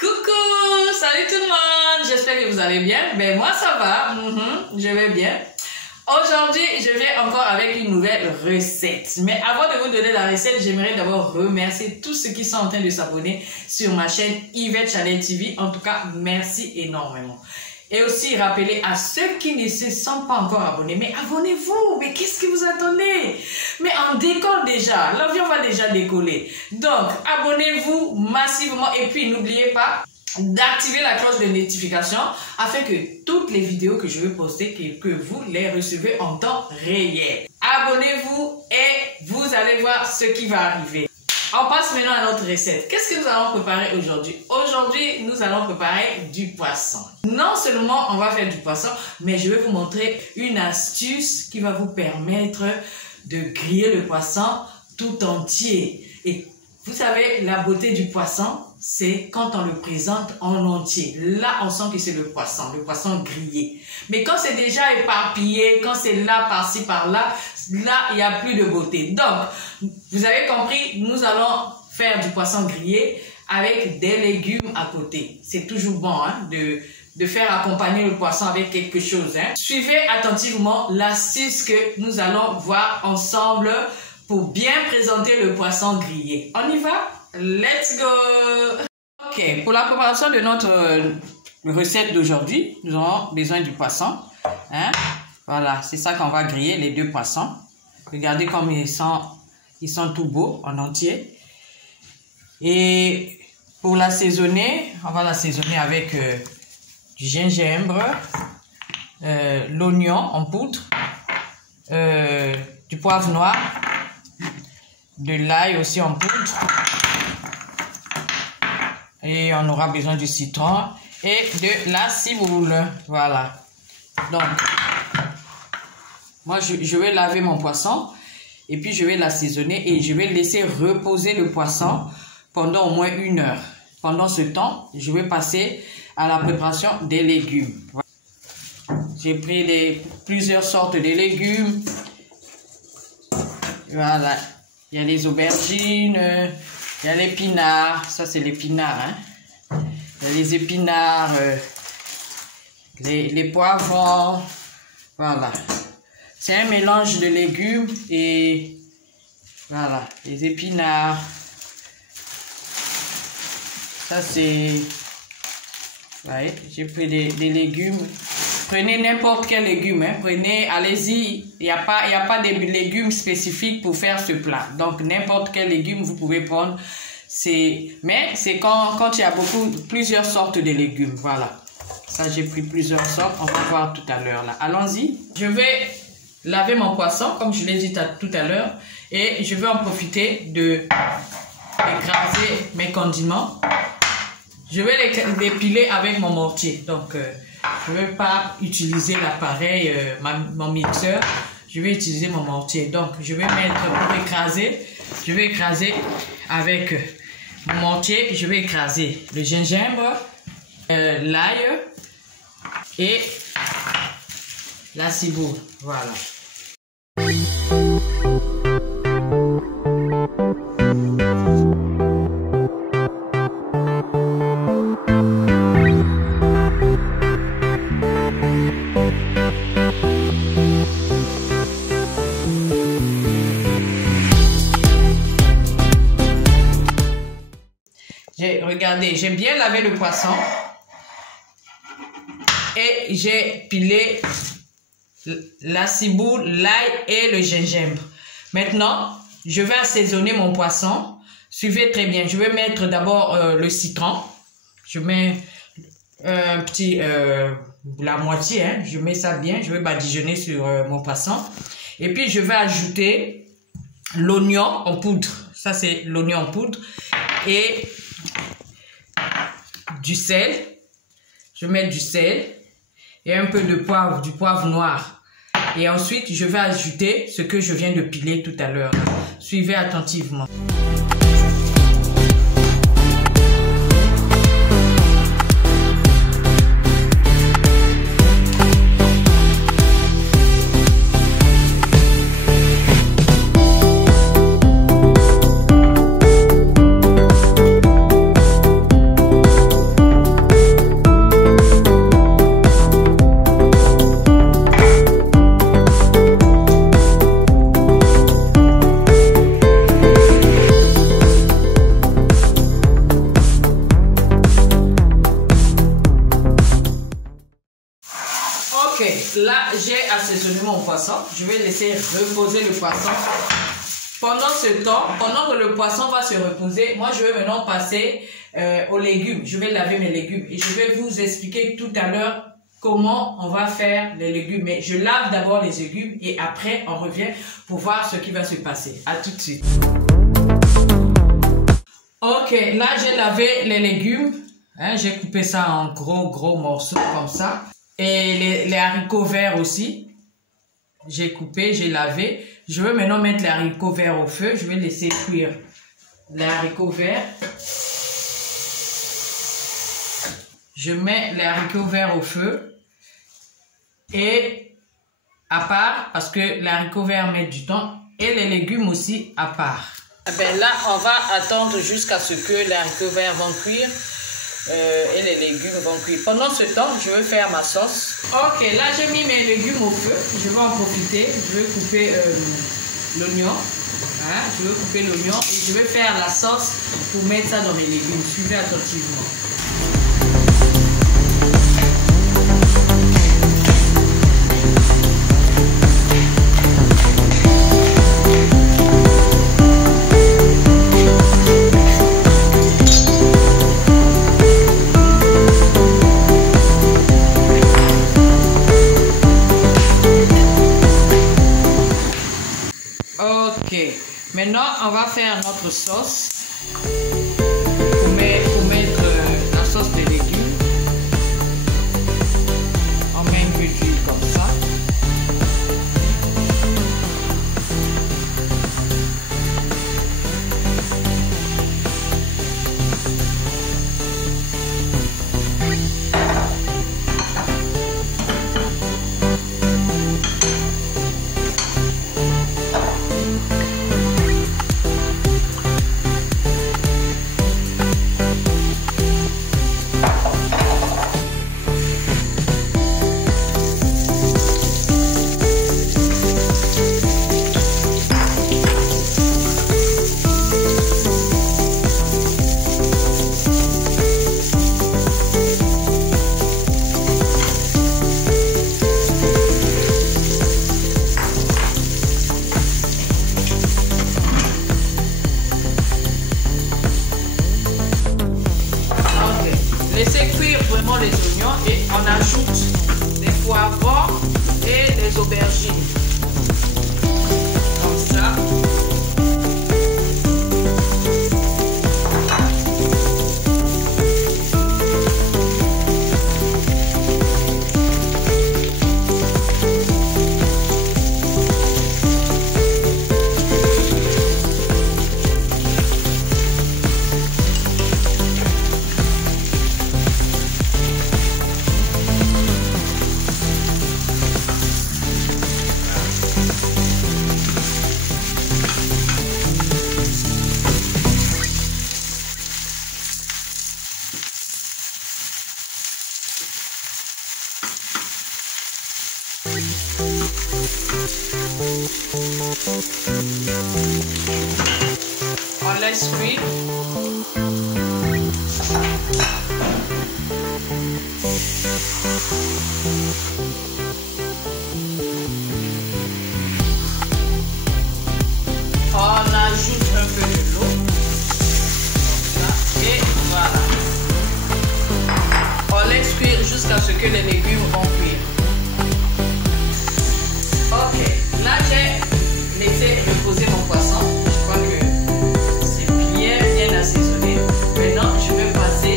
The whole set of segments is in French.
Coucou, salut tout le monde, j'espère que vous allez bien. Ben moi ça va, je vais bien. Aujourd'hui, je viens encore avec une nouvelle recette. Mais avant de vous donner la recette, j'aimerais d'abord remercier tous ceux qui sont en train de s'abonner sur ma chaîne Yvette Channel TV. En tout cas, merci énormément. Et aussi rappeler à ceux qui ne se sont pas encore abonnés, mais abonnez-vous, mais qu'est-ce que vous attendez? Mais on décolle déjà, l'avion va déjà décoller. Donc, abonnez-vous massivement et puis n'oubliez pas d'activer la cloche de notification afin que toutes les vidéos que je vais poster, que vous les recevez en temps réel. Abonnez-vous et vous allez voir ce qui va arriver. On passe maintenant à notre recette. Qu'est-ce que nous allons préparer aujourd'hui? Aujourd'hui, nous allons préparer du poisson. Non seulement on va faire du poisson, mais je vais vous montrer une astuce qui va vous permettre de griller le poisson tout entier. Et vous savez, la beauté du poisson, c'est quand on le présente en entier. Là, on sent que c'est le poisson grillé. Mais quand c'est déjà éparpillé, quand c'est là, par-ci, par-là, là, il n'y a plus de beauté. Donc, vous avez compris, nous allons faire du poisson grillé avec des légumes à côté. C'est toujours bon hein, de faire accompagner le poisson avec quelque chose. Hein. Suivez attentivement l'astuce que nous allons voir ensemble pour bien présenter le poisson grillé. On y va? Let's go! Ok, pour la préparation de notre recette d'aujourd'hui, nous aurons besoin du poisson. Hein? Voilà, c'est ça qu'on va griller, les deux poissons. Regardez comme ils sont tout beaux en entier. Et pour l'assaisonner, on va l'assaisonner avec du gingembre, l'oignon en poudre, du poivre noir, de l'ail aussi en poudre. Et on aura besoin du citron et de la ciboule. Voilà. Donc, moi, je vais laver mon poisson et puis je vais l'assaisonner et je vais laisser reposer le poisson pendant au moins 1 heure. Pendant ce temps, je vais passer à la préparation des légumes. Voilà. J'ai pris plusieurs sortes de légumes. Voilà. Il y a les aubergines. Il y a l'épinard, ça c'est l'épinard, hein. Il y a les épinards, les poivrons, voilà. C'est un mélange de légumes et voilà, les épinards. Ça c'est, ouais, j'ai pris des légumes. Prenez n'importe quel légume, hein. Prenez, allez-y, il n'y a pas de légumes spécifiques pour faire ce plat. Donc, n'importe quel légume vous pouvez prendre. Mais c'est quand il y a plusieurs sortes de légumes, voilà. Ça, j'ai pris plusieurs sortes, on va voir tout à l'heure là. Allons-y. Je vais laver mon poisson, comme je l'ai dit tout à l'heure, et je vais en profiter de écraser mes condiments. Je vais les piler avec mon mortier, donc... je ne vais pas utiliser l'appareil, mon mixeur. Je vais utiliser mon mortier. Donc, je vais mettre pour écraser. Je vais écraser avec mon mortier. Je vais écraser le gingembre, l'ail et la ciboule. Voilà. Regardez, j'ai bien lavé le poisson et j'ai pilé la ciboule, l'ail et le gingembre. Maintenant, je vais assaisonner mon poisson. Suivez très bien. Je vais mettre d'abord le citron. Je mets un petit, la moitié, hein. Je mets ça bien. Je vais badigeonner sur mon poisson. Et puis, je vais ajouter l'oignon en poudre. Ça, c'est l'oignon en poudre. Et du sel, je vais mettre du sel et un peu de poivre, du poivre noir. Et ensuite, je vais ajouter ce que je viens de piler tout à l'heure. Suivez attentivement. là, j'ai assaisonné mon poisson. Je vais laisser reposer le poisson. Pendant ce temps, pendant que le poisson va se reposer, moi, je vais maintenant passer aux légumes. Je vais laver mes légumes et je vais vous expliquer tout à l'heure comment on va faire les légumes. Mais je lave d'abord les légumes et après, on revient pour voir ce qui va se passer. À tout de suite. Ok, là, j'ai lavé les légumes. Hein, j'ai coupé ça en gros morceaux comme ça. Et les haricots verts aussi. J'ai coupé, j'ai lavé. Je vais maintenant mettre les haricots verts au feu. Je vais laisser cuire les haricots verts. Je mets les haricots verts au feu. Et à part, parce que les haricots verts mettent du temps. Et les légumes aussi à part. Ben là, on va attendre jusqu'à ce que les haricots verts vont cuire. Et les légumes vont cuire. Pendant ce temps, je vais faire ma sauce. Ok, là j'ai mis mes légumes au feu. Je vais en profiter. Je vais couper l'oignon. Hein? Je vais couper l'oignon et je vais faire la sauce pour mettre ça dans mes légumes. Suivez attentivement. Ok, maintenant on va faire notre sauce pour mettre la sauce des légumes. On met un peu d'huile comme ça. Laissez cuire vraiment les oignons et on ajoute les poivrons et les aubergines. Comme ça. On laisse cuire. On ajoute un peu de l'eau. Et voilà. On laisse cuire jusqu'à ce que les légumes vont cuire. Ok, là j'ai laissé reposer mon poisson. Je crois que c'est bien assaisonné. Maintenant, je vais passer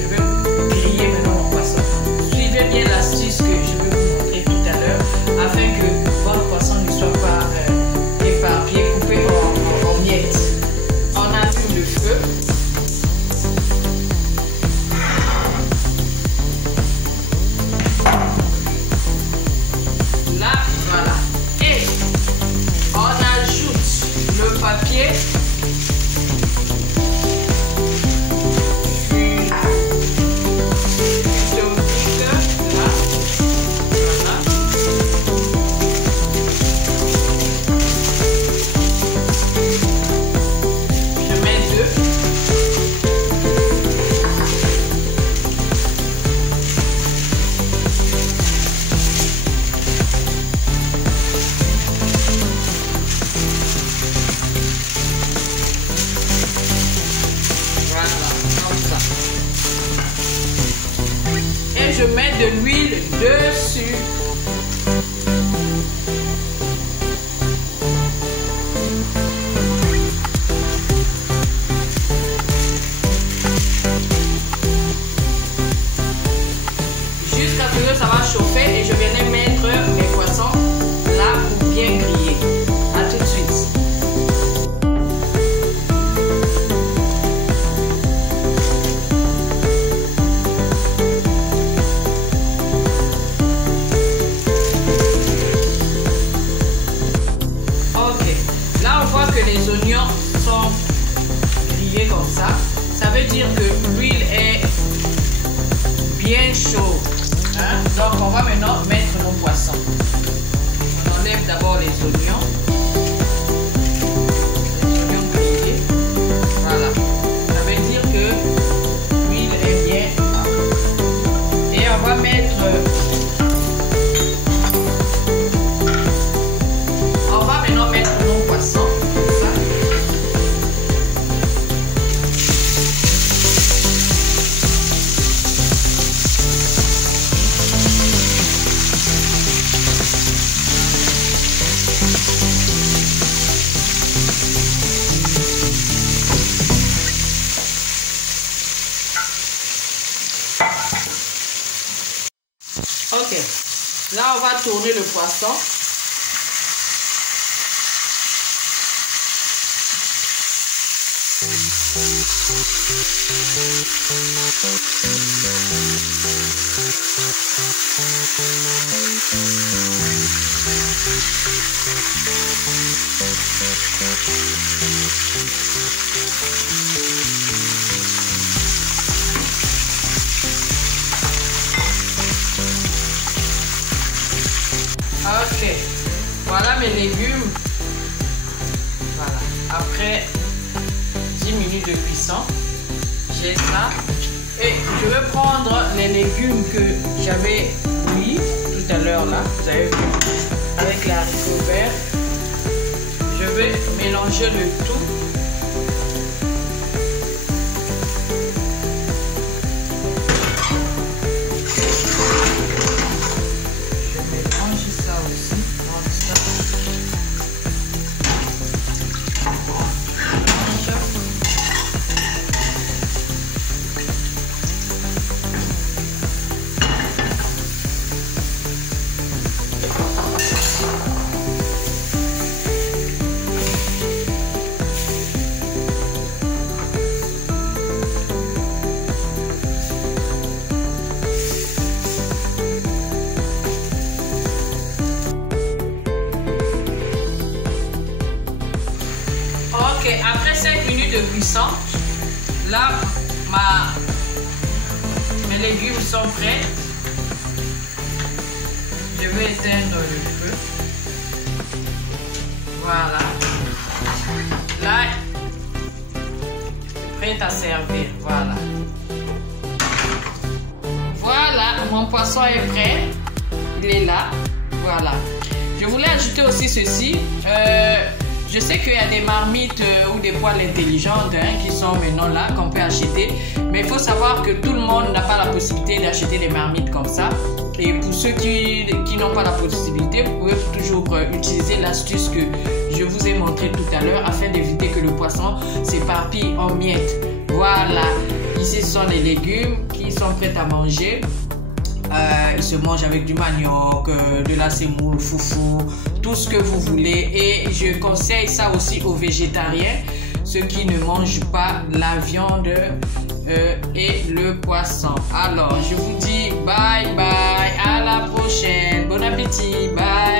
je vais griller maintenant mon poisson. Suivez bien l'astuce que je vais vous montrer tout à l'heure afin que votre poisson ne soit pas éparpillé, coupé en miettes. On allume le feu. mettre de l'huile dessus. Jusqu'à ce que ça va chauffer et je viendrai mettre mes poissons là pour bien griller. À tout de suite. Les oignons sont grillés comme ça. Ça veut dire que l'huile est bien chaude. Hein? Donc on va maintenant mettre nos poissons. On enlève d'abord les oignons. Les oignons grillés. Voilà. Ça veut dire que l'huile est bien. Et on va mettre... On va maintenant mettre nos poissons. Ok, là on va tourner le poisson. Ok, voilà mes légumes. Voilà, après 10 minutes de cuisson, j'ai ça. Et je vais prendre les légumes que j'avais mis tout à l'heure là, vous avez vu, avec les haricots verts. Je vais mélanger le tout. Ok, après 5 minutes de cuisson, là, mes légumes sont prêts. Je vais éteindre le feu. Voilà. Là, prêt à servir. Voilà. Voilà, mon poisson est prêt. Il est là. Voilà. Je voulais ajouter aussi ceci. Je sais qu'il y a des marmites ou des poêles intelligentes qui sont maintenant là, qu'on peut acheter. Mais il faut savoir que tout le monde n'a pas la possibilité d'acheter des marmites comme ça. Et pour ceux qui n'ont pas la possibilité, vous pouvez toujours utiliser l'astuce que je vous ai montrée tout à l'heure afin d'éviter que le poisson s'éparpille en miettes. Voilà, ici ce sont les légumes qui sont prêts à manger. Ils se mangent avec du manioc, de la semoule, foufou, tout ce que vous voulez. Et je conseille ça aussi aux végétariens, ceux qui ne mangent pas la viande et le poisson. Alors, je vous dis bye bye, à la prochaine, bon appétit, bye.